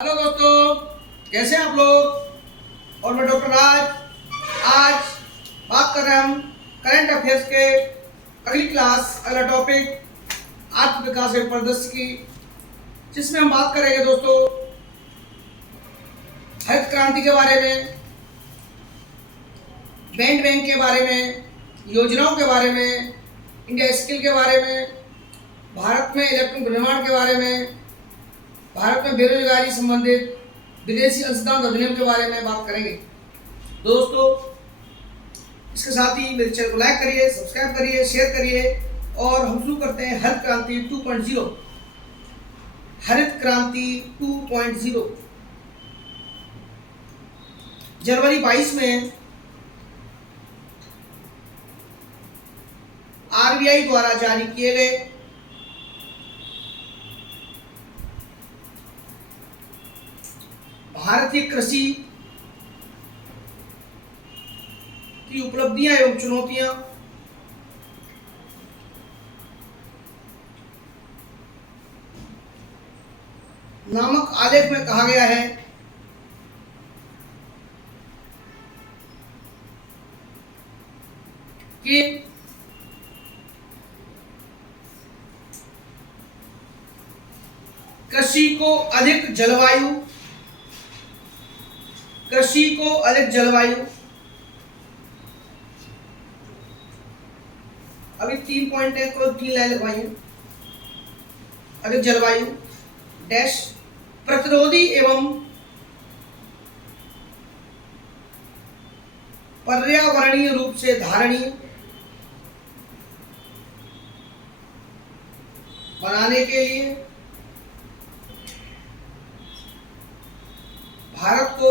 Hello दोस्तों, कैसे हैं आप लोग। और मैं डॉक्टर राज। आज बात कर रहे हैं हम करंट अफेयर्स के अगली क्लास, अगला टॉपिक आत्म विकास एवं परिदृश्य की, जिसमें हम बात करेंगे दोस्तों हरित क्रांति के बारे में, बैंड बैंक के बारे में, योजनाओं के बारे में, इंडिया स्किल के बारे में, भारत में इलेक्ट्रॉनिक विनिर्माण के बारे में, भारत में बेरोजगारी संबंधित विदेशी अंशदान अधिनियम के बारे में बात करेंगे दोस्तों। इसके साथ ही मेरे चैनल को लाइक करिए, सब्सक्राइब करिए, शेयर करिए और हम शुरू करते हैं हरित क्रांति 2.0। हरित क्रांति 2.0 जनवरी 22 में आरबीआई द्वारा जारी किए गए भारतीय कृषि की उपलब्धियां एवं चुनौतियां नामक आलेख में कहा गया है कि कृषि को अधिक जलवायु अभी 3 पॉइंट है, कोई 3 लाइन लगवाइए। अधिक जलवायु डैश प्रतिरोधी एवं पर्यावरणीय रूप से धारणीय बनाने के लिए भारत को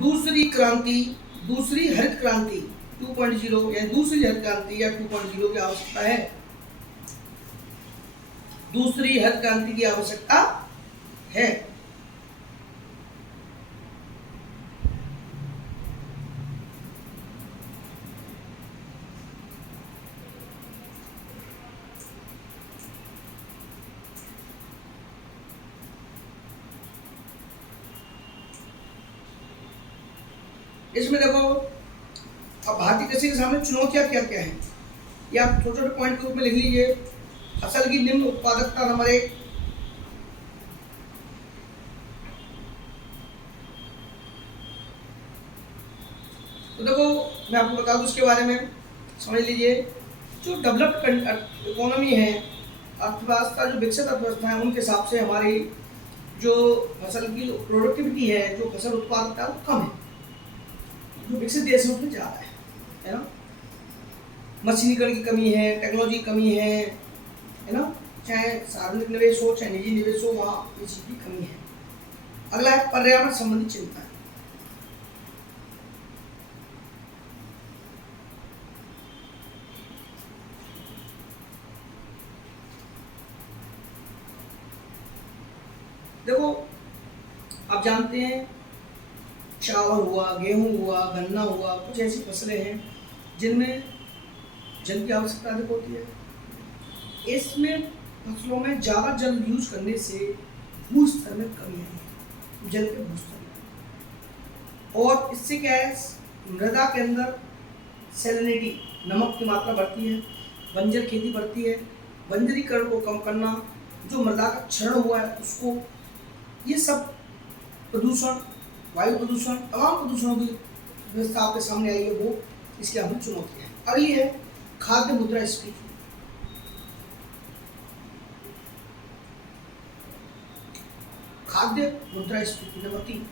दूसरी हरित क्रांति 2.0 या दूसरी हरित क्रांति या 2.0 की आवश्यकता है। दूसरी हरित क्रांति की आवश्यकता है। इसमें देखो, अब भारतीय कृषि के सामने चुनौतियां क्या क्या हैं, ये आप छोटे छोटे पॉइंट के रूप में लिख लीजिए। फसल की निम्न उत्पादकता नंबर 1, तो देखो मैं आपको बता दूं इसके बारे में, समझ लीजिए। जो डेवलप्ड इकोनॉमी है, अर्थव्यवस्था, जो विकसित अर्थव्यवस्था है, उनके हिसाब से हमारी जो फसल की प्रोडक्टिविटी है, जो फसल उत्पादकता है, वो कम है। जो विकसित देश में उसमें ज़्यादा है ना। मशीनीकरण की कमी है, टेक्नोलॉजी की कमी है ना। चाहे सार्वजनिक निवेश हो, चाहे निजी निवेश हो, वहाँ इस चीज़ की कमी है। अगला है पर्यावरण संबंधी चिंता। देखो, आप जानते हैं चावल हुआ, गेहूं हुआ, गन्ना हुआ, कुछ ऐसी फसलें हैं जिनमें जल की आवश्यकता अधिक होती है। इसमें फसलों में ज़्यादा जल यूज करने से भूस्तर में कमी आई है, जल के भूस्तर में। और इससे क्या है, मृदा के अंदर सैलिनिटी, नमक की मात्रा बढ़ती है, बंजर खेती बढ़ती है। बंजरीकरण को कम करना, जो मृदा का क्षरण हुआ है उसको, ये सब प्रदूषण, वायु प्रदूषण, तमाम प्रदूषणों की व्यवस्था आपके सामने आई है, वो इसकी अहम चुनौती है। अगली है खाद्य मुद्रास्फीति। खाद्य मुद्रास्फीति नंबर 3।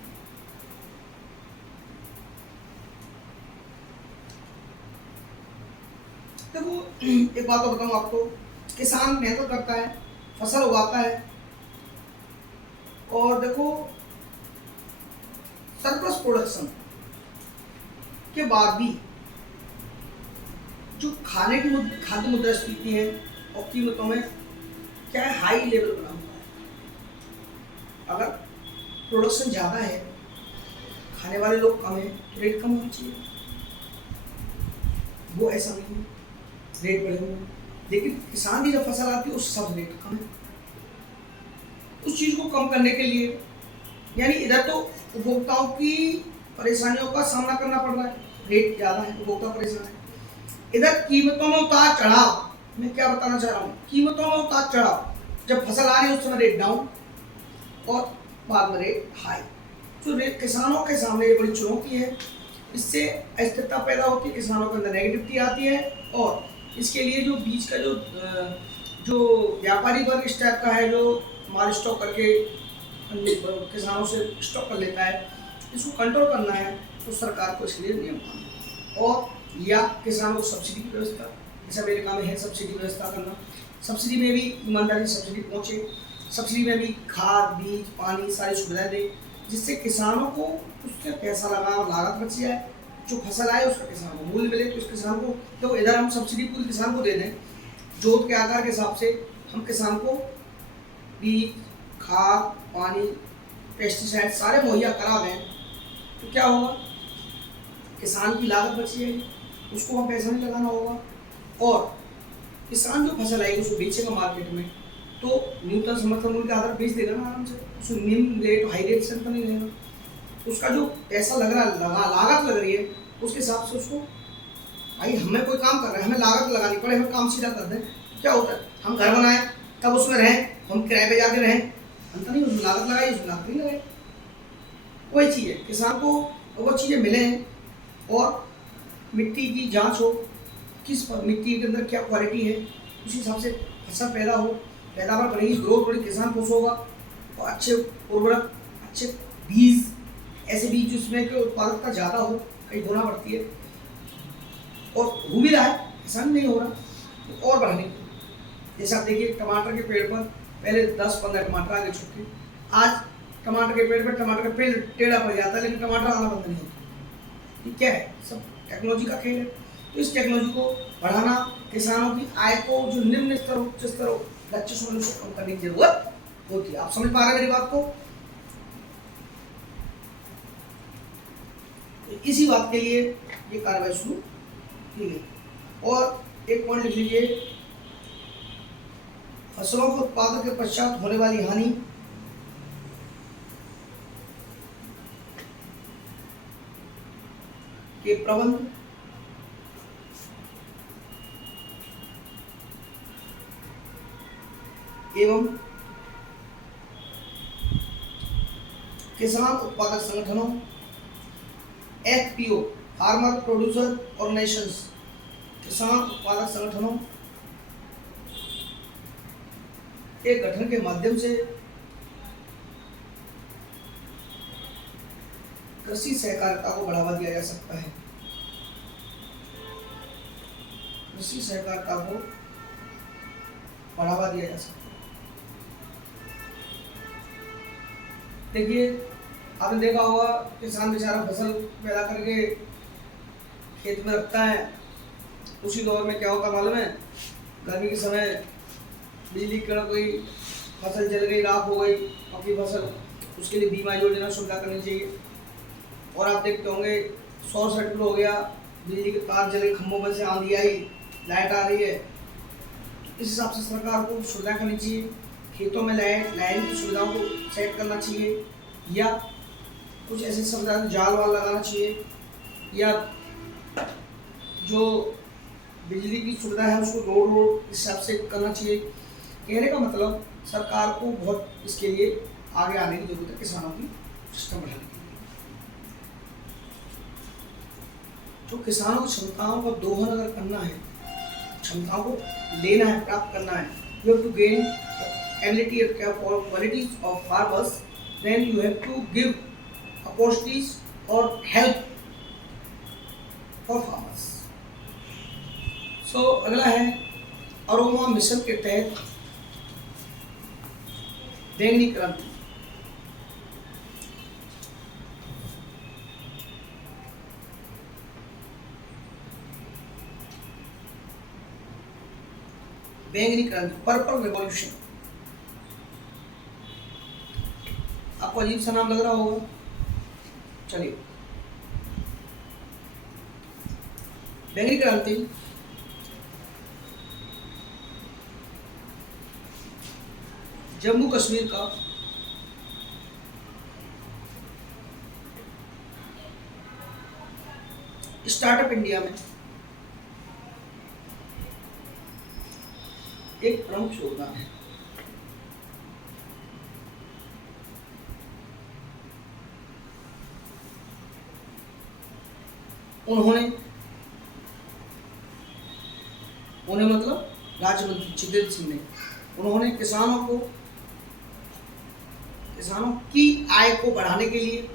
देखो, एक बात तो बताऊं आपको, किसान मेहनत करता है, फसल उगाता है, और देखो सरप्लस प्रोडक्शन के बाद भी जो खाद्य मुद्रास्फीति है और कीमतों में क्या है, हाई लेवल बना हुआ है। अगर प्रोडक्शन ज़्यादा है, खाने वाले लोग कम है, तो रेट कम होना चाहिए। वो ऐसा नहीं है, रेट बढ़े हुए हैं, लेकिन किसान की जब फसल आती है उस सब रेट कम है। उस चीज़ को कम करने के लिए, यानी इधर तो उपभोक्ताओं की परेशानियों का सामना करना पड़ रहा है, रेट ज़्यादा है, उपभोक्ता परेशान है। इधर कीमतों में उतार चढ़ाव, मैं क्या बताना चाह रहा हूँ, कीमतों में उतार चढ़ाव, जब फसल आ रही है उस समय रेट डाउन और बाद में रेट हाई। जो रेट किसानों के सामने ये बड़ी चुनौती है, इससे अस्थिरता पैदा होती है, किसानों के अंदर नेगेटिविटी आती है और इसके लिए जो बीच का जो व्यापारी वर्ग इस टाइप का है, जो माल स्टॉक करके किसानों से स्टॉक कर लेता है, इसको कंट्रोल करना है तो सरकार को इसके लिए नियम बनाना और या किसानों को सब्सिडी की व्यवस्था, जैसे अमेरिका में है सब्सिडी व्यवस्था करना, सब्सिडी में भी ईमानदारी सब्सिडी पहुँचे, सब्सिडी में भी खाद बीज पानी सारी सुविधाएं दें, जिससे किसानों को उससे पैसा लगा लागत बच जाए, जो फसल आए उसका किसान को मूल्य मिले। तो उस किसान को तो इधर हम सब्सिडी पूरी किसान को दे दें, जोत के आकार के हिसाब से हम किसान को बीज खाद पानी पेस्टिसाइड सारे मुहैया करा दें, तो क्या होगा, किसान की लागत बच जाएगी, उसको हम पैसा नहीं लगाना होगा और किसान जो फसल आएगी उसको बेचेगा मार्केट में, तो न्यूनतम समर्थन मूल्य के आधार बेच देगा ना आराम से, उसको निम्न रेट हाई रेट से तो नहीं रहेगा, उसका जो पैसा लागत लग रही है उसके हिसाब से उसको, भाई हमें कोई काम कर रहा है, हमें लागत लगानी पड़े, हमें काम सीधा कर दें, क्या होता है, हम घर बनाएं तब उसमें रहें, हम किराए पे जाके रहें, अंतर नहीं, उसमें लागत लगाई उसमें लागत नहीं लगाई। वही चीज़ है, किसान को वो चीज़ें मिले हैं और मिट्टी की जांच हो, किस मिट्टी के अंदर क्या क्वालिटी है, उस हिसाब से फसल पैदा हो, पैदावार बढ़ेगी, ग्रोथ बढ़ेगी, किसान खुश होगा और अच्छे उर्वरक अच्छे बीज, ऐसे बीज जिसमें कि उत्पादकता ज़्यादा हो, कई गुना बढ़ती है और हो भी रहा है, किसान नहीं हो रहा तो और बढ़ाने की। जैसे आप देखिए टमाटर के पेड़ पर पहले 10-15 टमाटर आगे छुपके, आज टमाटर के पेड़ पर टमाटर का पेड़ टेढ़ा पड़ जाता है लेकिन टमाटर आना बंद नहीं होता। ये क्या है, सब टेक्नोलॉजी का खेल है। तो इस टेक्नोलॉजी को बढ़ाना, किसानों की आय को जो निम्न स्तर उच्च स्तर लक्ष्य से कम करने की जरूरत होती है। आप समझ पा रहे हैं मेरी बात को? तो इसी बात के लिए ये कार्रवाई शुरू की गई। और एक पॉइंट लिख लीजिए, फसलों के उत्पादन के पश्चात होने वाली हानि के प्रबंध एवं किसान उत्पादक संगठनों एफपीओ फार्मर प्रोड्यूसर ऑर्गेनाइजेशंस, किसान उत्पादक संगठनों के गठन के माध्यम से कृषि सहकारिता को बढ़ावा दिया जा सकता है। कृषि सहकारिता को बढ़ावा दिया जा सकता है। देखिए आपने देखा होगा, किसान बेचारा फसल पैदा करके खेत में रखता है, उसी दौर में क्या होता मालूम है, गर्मी के समय बिजली कड़क गई, फसल जल गई, राख हो गई अपनी फसल, उसके लिए बीमा योजना सुविधा करनी चाहिए। और आप देखते होंगे शॉर्ट सर्किट हो गया, बिजली के तार जले, खंभों में से आंधी आई, लाइट आ रही है, इस हिसाब से सरकार को सुविधा करनी चाहिए। खेतों में लाइन की सुविधाओं को सेट करना चाहिए या कुछ ऐसे सुविधा जाल वाल लगाना चाहिए या जो बिजली की सुविधा है उसको रोड इस हिसाब से करना चाहिए। कहने का मतलब सरकार को बहुत इसके लिए आगे आने की जरूरत है, किसानों की सिस्टम बढ़ाने के लिए। तो किसानों की क्षमताओं का दोहन अगर करना है, क्षमताओं को लेना है, प्राप्त करना है, you have to gain ability or qualities of farmers, then you have to give opportunities or help for farmers. So अगला है अरोमा मिशन के तहत बैंगनी क्रांति। बैंगनी क्रांति, पर्पल रेवोल्यूशन, आपको अजीब सा नाम लग रहा होगा, चलिए। बैंगनी क्रांति जम्मू कश्मीर का स्टार्टअप इंडिया में एक प्रमुख योगदान है। उन्हें मतलब राज्य मंत्री जितेंद्र सिंह ने, उन्होंने किसानों की आय को बढ़ाने के लिए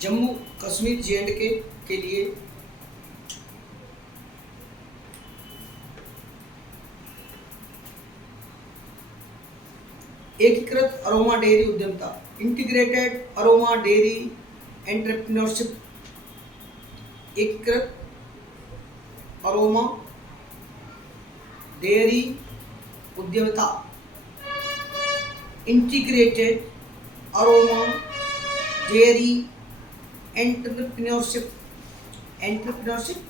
जम्मू कश्मीर J&K के लिए एकीकृत अरोमा डेयरी उद्यमिता, इंटीग्रेटेड अरोमा डेयरी एंटरप्रेन्योरशिप, एकीकृत अरोमा डेयरी उद्यमिता, इंटीग्रेटेड अरोमा डेयरी एंटरप्रेन्योरशिप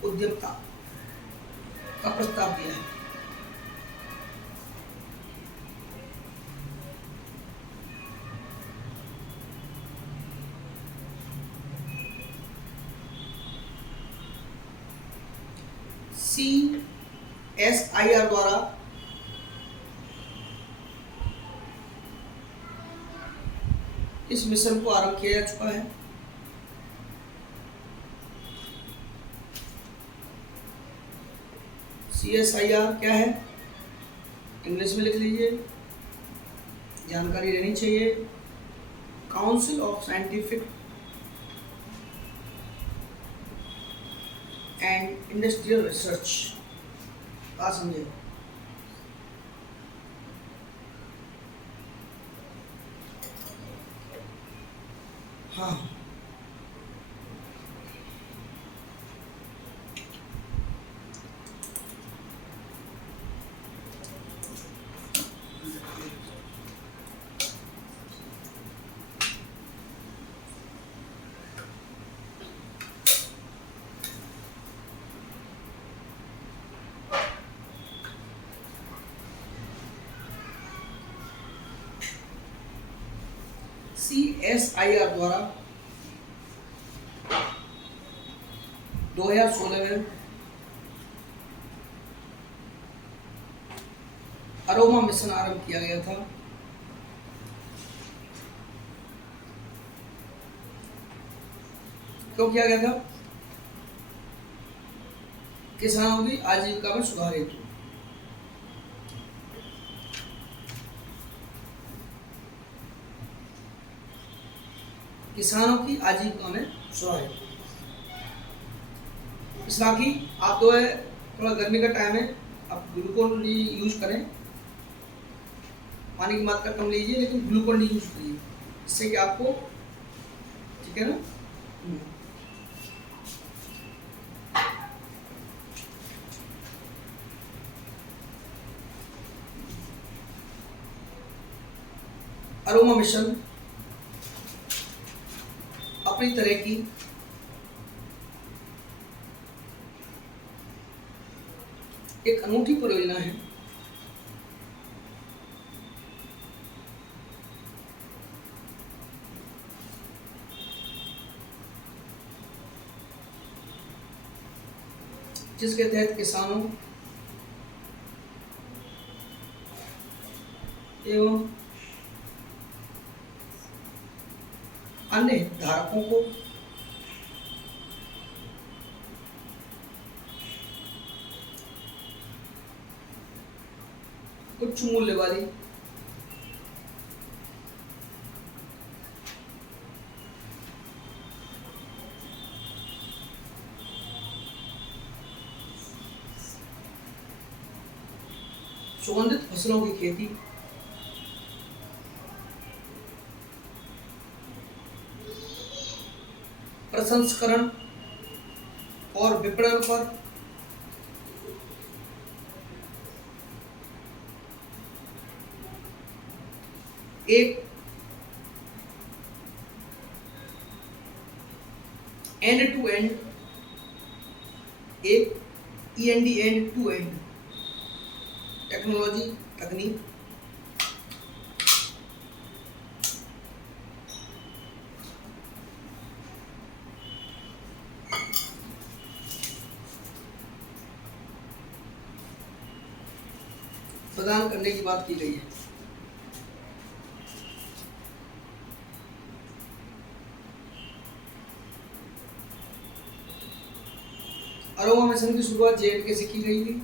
उद्यमिता का प्रस्ताव दिया है। CSIR द्वारा इस मिशन को आरंभ किया जा चुका है। CSIR क्या है, इंग्लिश में लिख लीजिए, जानकारी रहनी चाहिए। Council of scientific and industrial research का समझे। हाँ, CSIR द्वारा 2016 में अरोमा मिशन आरंभ किया गया था। क्यों किया गया था? किसानों की आजीविका में सुधार हेतु। किसानों की आजीविका में सुधार हेतु। बाकी आप तो है, थोड़ा गर्मी का टाइम है, आप ग्लूकोन डी यूज करें, पानी की मात्रा कम लीजिए, लेकिन ग्लूकोन डी यूज करिए, इससे कि आपको, ठीक है ना। अरोमा मिशन अपनी तरह की एक अनूठी परियोजना है जिसके तहत किसानों एवं अन्य हितधारकों को उच्च मूल्य वाली सुगंधित फसलों की खेती, प्रसंस्करण और विपणन पर एक एंड टू एंड, एक END end to end technology तकनीक प्रदान करने की बात की गई है। अरोमा मिशन की शुरुआत JNK से की गई थी।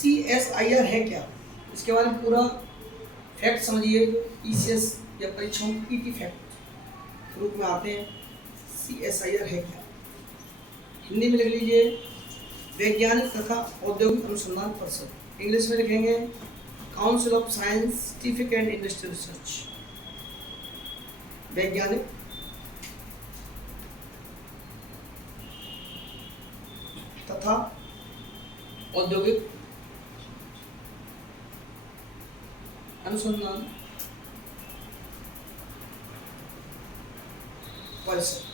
CSIR है क्या, इसके बारे में पूरा फैक्ट समझिए। ECS या परीक्षाओं की PT फैक्ट रूप में आते हैं। CSIR है क्या, हिंदी में लिख लीजिए वैज्ञानिक तथा औद्योगिक अनुसंधान परिषद। इंग्लिश में लिखेंगे council of scientific and industrial research. वैज्ञानिक तथा औद्योगिक अनुसंधान परिषद।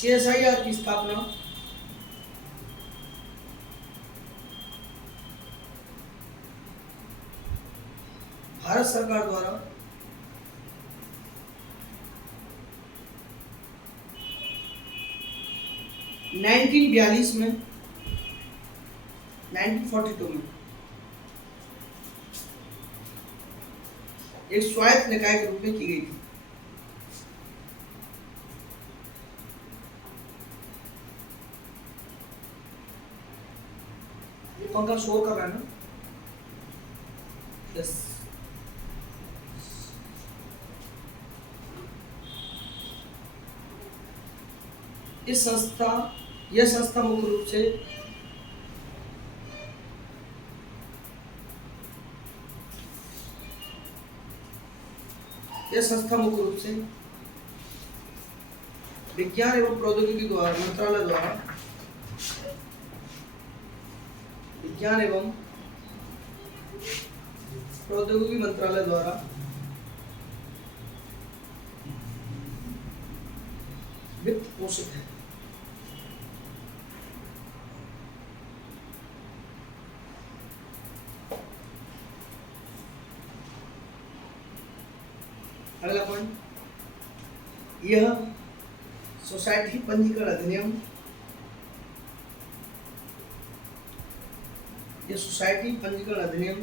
CSIR की स्थापना भारत सरकार द्वारा 1942 में 1942 में एक स्वायत्त निकाय के रूप में की गई थी। ये पंखा शोर कर रहा है ना? यस। यह संस्था मुख्य रूप से विज्ञान एवं प्रौद्योगिकी मंत्रालय द्वारा विज्ञान एवं प्रौद्योगिकी मंत्रालय द्वारा वित्त पोषित है। अगला पॉइंट, यह सोसाइटी पंजीकरण अधिनियम, यह सोसाइटी पंजीकरण अधिनियम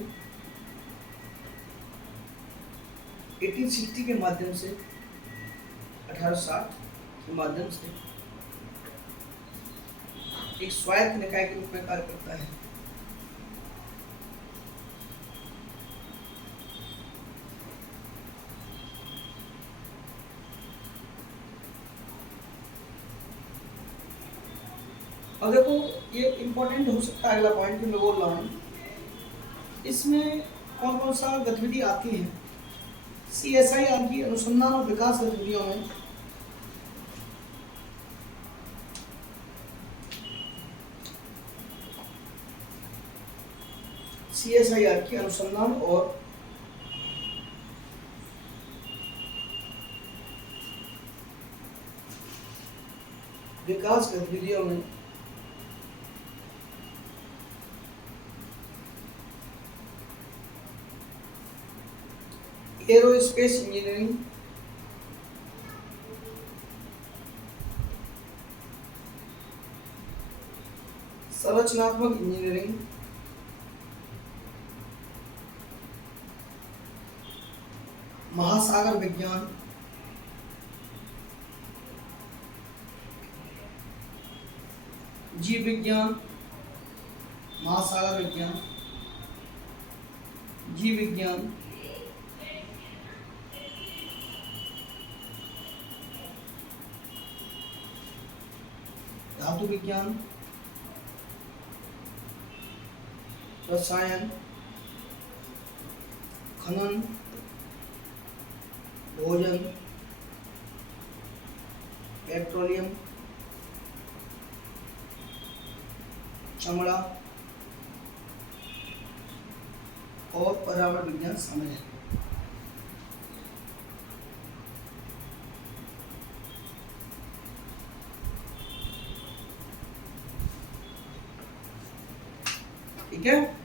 1860 के माध्यम से 1860 के माध्यम से एक स्वायत्त निकाय के रूप में कार्य करता है। अब देखो ये इम्पोर्टेंट हो सकता है अगला पॉइंट मैं बोल रहा हूँ, इसमें कौन कौन सा गतिविधि आती है। CSIR की अनुसंधान और विकास गतिविधियों में CSIR की अनुसंधान और विकास गतिविधियों में एरोस्पेस इंजीनियरिंग, संरचनात्मक इंजीनियरिंग, महासागर विज्ञान, जीव विज्ञान, महासागर विज्ञान, जीव विज्ञान, धातु विज्ञान, रसायन, खनन, भोजन, पेट्रोलियम, चमड़ा और पर्यावरण विज्ञान शामिल है। ठीक है।